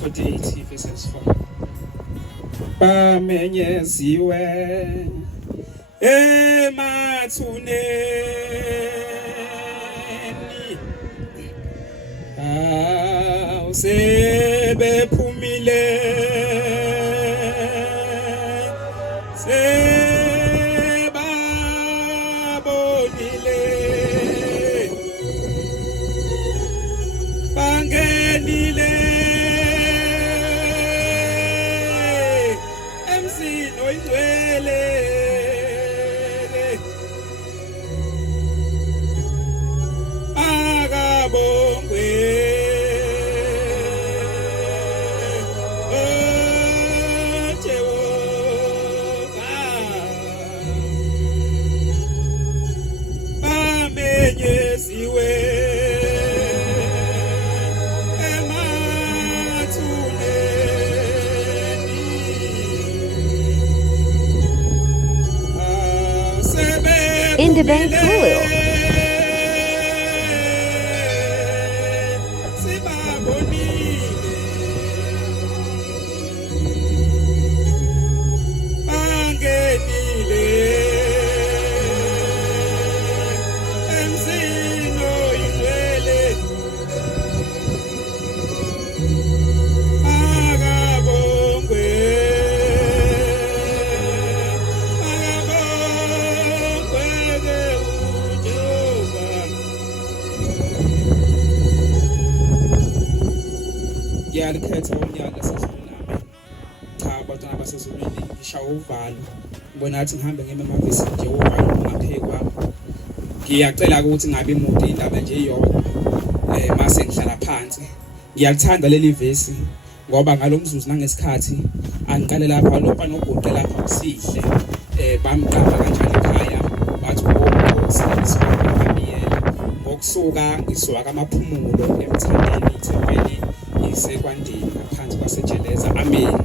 48 verses 4. Bamenyeziwe emathuneni sebephumile sebabonile bangenile emsini oyingcwele akabongwe bamenyeziwe In the bank Hulu. Ngiyakhetha unyaka sesonami cha abantwana basezulwini ngishawa uvalo ngibona ngathi ngihambe ngime emavisi nje uvalo ngaphekwa ngiyacela ukuthi ngabe imuntu indaba nje iyodwa mase ngihlala phansi ngiyakuthanda leli vesi ngoba ngalomzuzu nangesikhathi angiqale lapha lopa nogoqe lapha usihle bamqapha kanjalo ekhaya bathi ngokusebenzisa ngamiyela ngokusuka ngisuka kamaphumulo emthandeni ithempeli isekwandini ngaphansi kwasejeleza amen.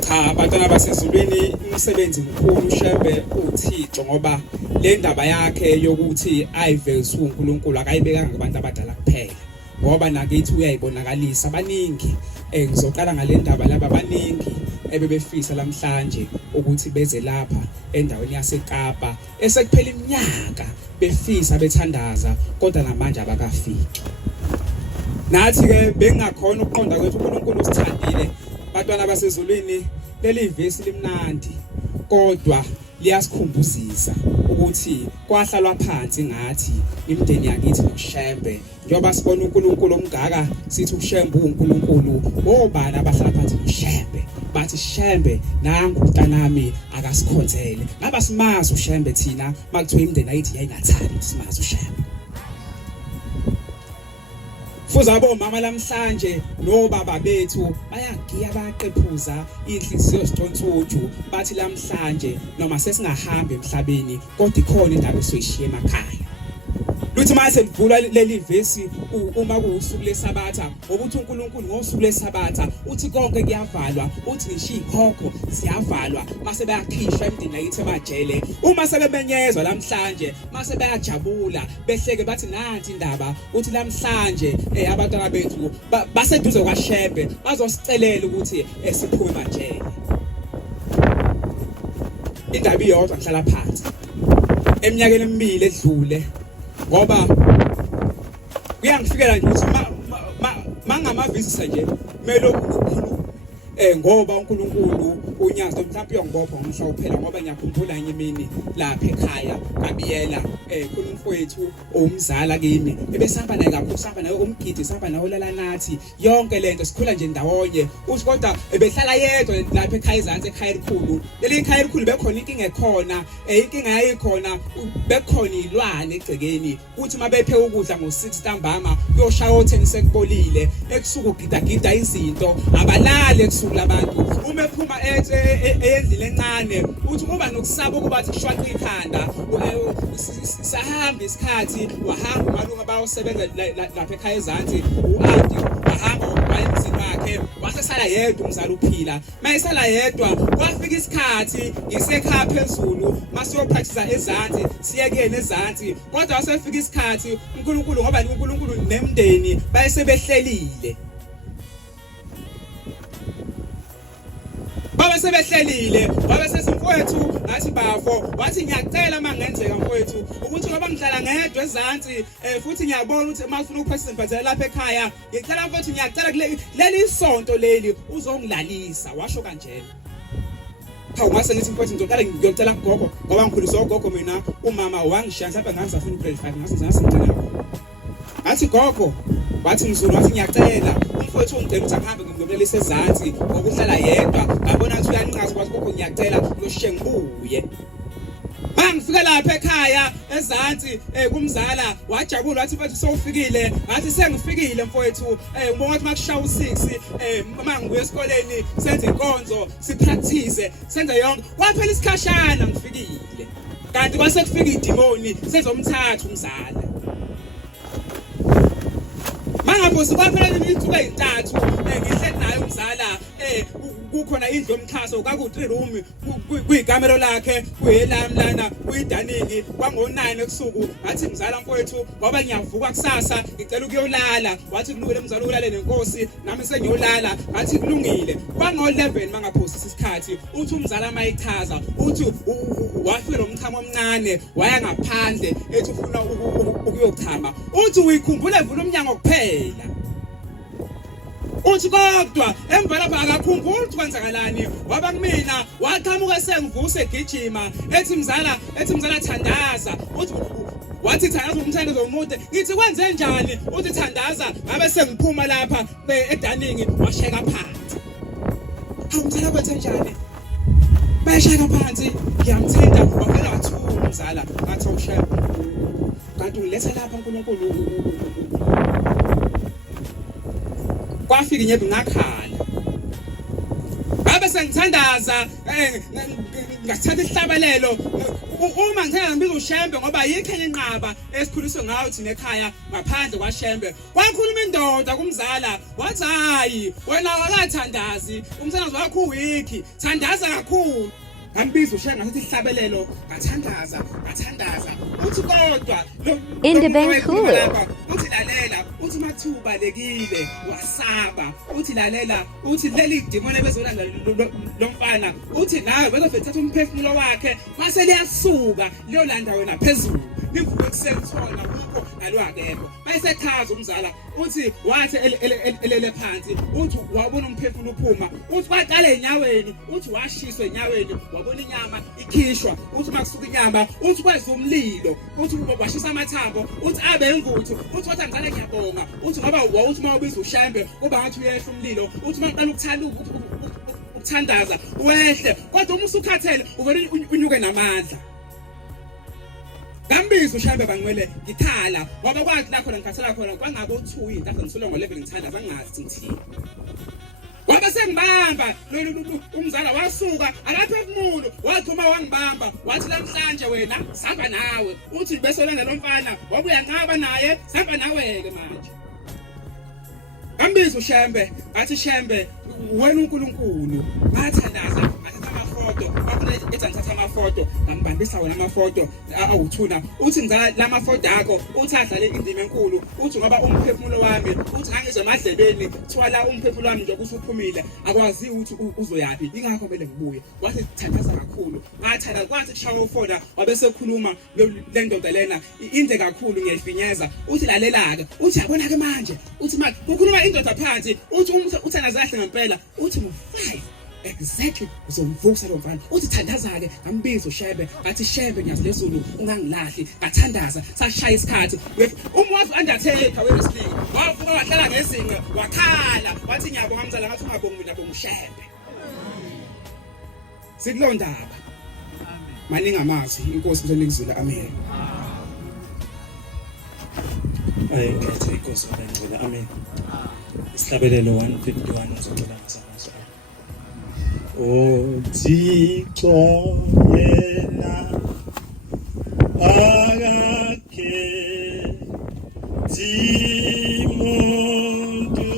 Cha abantwana basezulwini umsebenzi mkhulu uShembe uThixo ngoba le ndaba yakhe yokuthi ayiveze uNkulunkulu akayibekanga kubantu abadala kuphela ngoba nakithi uyayibonakalisa abaningi ngizoqala ngale ndaba laba abaningi ebebefisa namhlanje ukuthi beze lapha endaweni yaseKapa esekuphela iminyaka befisa bethandaza kodwa namanje abakafiki. Nathi ke bengakhona ukuqonda kwethu uNkulunkulu usithandile bantwana basezulwini leli vesi limnandi kodwa liyasikhumbuzisa ukuthi kwahlalwa phansi ngathi imndeni yakithi noShembe njengoba sibona uNkulunkulu omgaka sithi uShembe uNkulunkulu obani abahlala phansi noShembe bathi Shembe nangu umntanami akasikhonzele ngaba simazi uShembe thina makuthiwa imndeni ayithi yayingathandi simazi uShembe. Fuza bomama lamhlanje nobaba bethu bayagiya bayaqephuza inhliziyo zicontsuthu bathi lamhlanje noma sesingahambi emhlabeni kodwa ikhona indaba esoyishiya emakhaya. Luthi mase livula leli vesi uma kuusuku lesabatha ngokuthi uNkulunkulu ngosuku lesabatha uthi konke kuyavalwa uthi ngisho ikhokho siyavalwa mase bayakhishwa emndeni yakithi emajele uma sebemenyezwa lamhlanje mase bayajabula behleke bathi nanti indaba uthi lamhlanje abantwana bethu baseduze kwaShembe bazosicelela ukuthi siphume emajele. Indaba iyodwa ngihlala phansi eminyakeni emibili edlule ngoba kuyangifikela nje ukuthi mangamavisa nje kumele ukukhuluma ngoba uNkulunkulu unyazi mhlawumbe uyongibopha ngomhla uphela ngoba ngiyakhumbula enye imini lapha ekhaya ngabiyela khona umfwethu omzala kimi ebesihamba naye kakhulu sihamba naye umgidi sihamba naye olala nathi yonke lento sikhula nje ndawonye uthi kodwa ebehlala yedwa lapha ekhaya ezantsi ekhaya elikhulu leli ekhaya elikhulu bekhona inkinga ekhona inkinga yayikhona bekhona ilwane egcekeni uthi mabephe ukudla ngo6 ntambama uyoshaya o10 sekubolile ekusuka ugidagida izinto abalali ekusuka labantu uma ephuma endlini encane uthi kuba nokusaba ukuba athi kushwaqa ikhanda sahamba isikhathi wahamba malunga bayosebenza lapha ekhaya ezantsi uanti wahamba wayemzini wakhe wasesala yedwa umzala uphila mayesala yedwa kwafika isikhathi ngisekhaya phezulu masiyophathisa ezantsi siyekene ezantsi kodwa wasefika isikhathi uNkulunkulu ngoba uNkulunkulu nemndeni bayesebehlelile sebehlelile wabe sesimfowethu ngathi bafo wathi ngiyacela mangenzeka mfowethu ukuthi ngoba ngidlala ngedwe ezantsi futhi ngiyabona ukuthi mawufuna ukuphasa imphathela lapha ekhaya ngicela mfowethu ngiyacela leli isonto leli uzongilalisa washo kanjena. Hawu mase ngithi mfowethu ngizocela ngiyocela gogo ngoba ngikhuliswa ugogo mina umama wangishiya mhlawumbe ngazafuna grade 5 ngasingincela ngathi gogo wathi mzulu wathi ngiyacela umfowethu ungicela ukuthi ahambe ngimlelise ezantsi ngokuhlala yedwa ngabona ukuthi uyanqaza kwathi gogo ngiyacela uyoshiye ngibuye. Mangifika lapha ekhaya ezantsi kumzala wajabula wathi mfowethu sowufikile ngathi sengifikile mfowethu ngibona ukuthi makushaya u6 mangibuye esikoleni senze inkonzo sipractice senze yonke kwaphela isikhashana ngifikile kanti kwase kufika idimoni sezomthatha umzala. Mangaphosi kwaphela insuku ezintathu ngihleli naye umzala kukhona indlu yomkhaso kwaku3 room kuyikamero lakhe kuyelami lana kuyidaningi kwango9 ebusuku ngathi mzala mfowethu ngoba ngiyavuka kusasa ngicela ukuyolala wathi kulungile mzala ukulale nenkosi nami sengiyolala ngathi kulungile kwango11 mangaphosisa isikhathi uthi umzala mayichaza uthi wafika lomchamo omncane waya ngaphandle ethi ufuna ukuyochama uthi uyikhumbule vula umnyango kuphela uthi kodwa emva lapha akakhumbuli ukuthi kwenzakalani waba kumina waqhamuka sengivuse egijima ethi mzala thandaza uthi wathi thandaza umthandazo omude ngithi kwenze njani uthi thandaza ngabe sengiphuma lapha edaningi washeka phansi. Hawu mzala kwenze njani bayasheka phansi ngiyamthinta wavela wathula umzala ngathi awushaya kanti uletha lapha uNkulunkulu kwafika nyebi ngakhala ngabe sengithandaza ngasithatha ihlabalelo uma ngithanda ngibiza uShembe ngoba yikho enye inqaba esikhuliswe ngayo thina ekhaya ngaphandle kwaShembe wakhuluma indoda kumzala wathi hayi wena awakathandazi umthandazo wakho uwiki thandaza kakhulu. Ngambiza uShembe ngathi ihlabelelo ngathandaza uthi kodwa uthi lalela uthi mathuba lekile wasaba uthi lalela uthi leli demon bezolanda lomfana uthi nawe bezofethatha umphefumulo wakhe mase liyasuka liyolanda wena phezulu nivuke kusenthola ukho nalwakekho mayisechaza umzala uthi wathi elele phansi uthi wabona umphefumulo uphuma uthi waqala enyaweni uthi washiswa enyaweni wabona inyama ikhishwa uthi makusuka inyama uthi kweza umlilo uthi washisa amathambo uthi abe imvuthu uthi wathi ngicela ngiyabonga uthi ngoba uthi mawubiza uShembe kuba ngathi uyehla umlilo uthi maqala ukuthandaza wehle kodwa uma usukhathele uvele unyuke namandla. Ngambiza uShembe bangwele ngikhala ngoba kwathi la khona ngikhathela khona kwangabe u2 intatha ngisolo ngo11 ngithandaza ngazi ngithini ngoba sengibamba umzala wasuka akaphefumulo wathuma wangibamba wathi namhlanje wena sihamba nawe uthi bese lana lo mfana wabuya ngaba naye sihamba nawe ke manje. Ngambiza uShembe ngathi Shembe wena uNkulunkulu ngathandaza amafoto bakule ethi ngithatha amafoto ngambambisa wena amafoto awuthuna uthi ngizala lamafoto akho uthi adlale indima enkulu uthi ngoba umphefumulo wami uthi ngangizwe emadlebeni thwala umphefumulo wami nje kusuphumile akwazi ukuthi uzoyapi ingakho kumele ngibuye wathi thandaza kakhulu ngathanda kwathi kushaya ufona wabe sekhuluma le ndoda lena inde kakhulu ngiyifinyeza uthi lalela ke uthi yabona ke manje uthi manje kukhuluma indoda phansi uthi uthandaza kahle ngempela uthi mu5 exactly uzomvusa lo mfana uthi thandaza ke ngambiza uShembe ngathi Shembe UNyazi Lwezulu ungangilahli ngathandaza sashaya isikhathi umwazi undertaker weWrestling wavuka wahlala ngezinqe wakhala wathi ngiyabonga mzala ngathi ungabongi mina bonga uShembe sikulondaba maningi amazi inkosi msenikuzula amen. Ngithe inkosi ngicela amen. Isihlabelelo 151 ngizocela ngasabazo. Thixo yena akakhethi muntu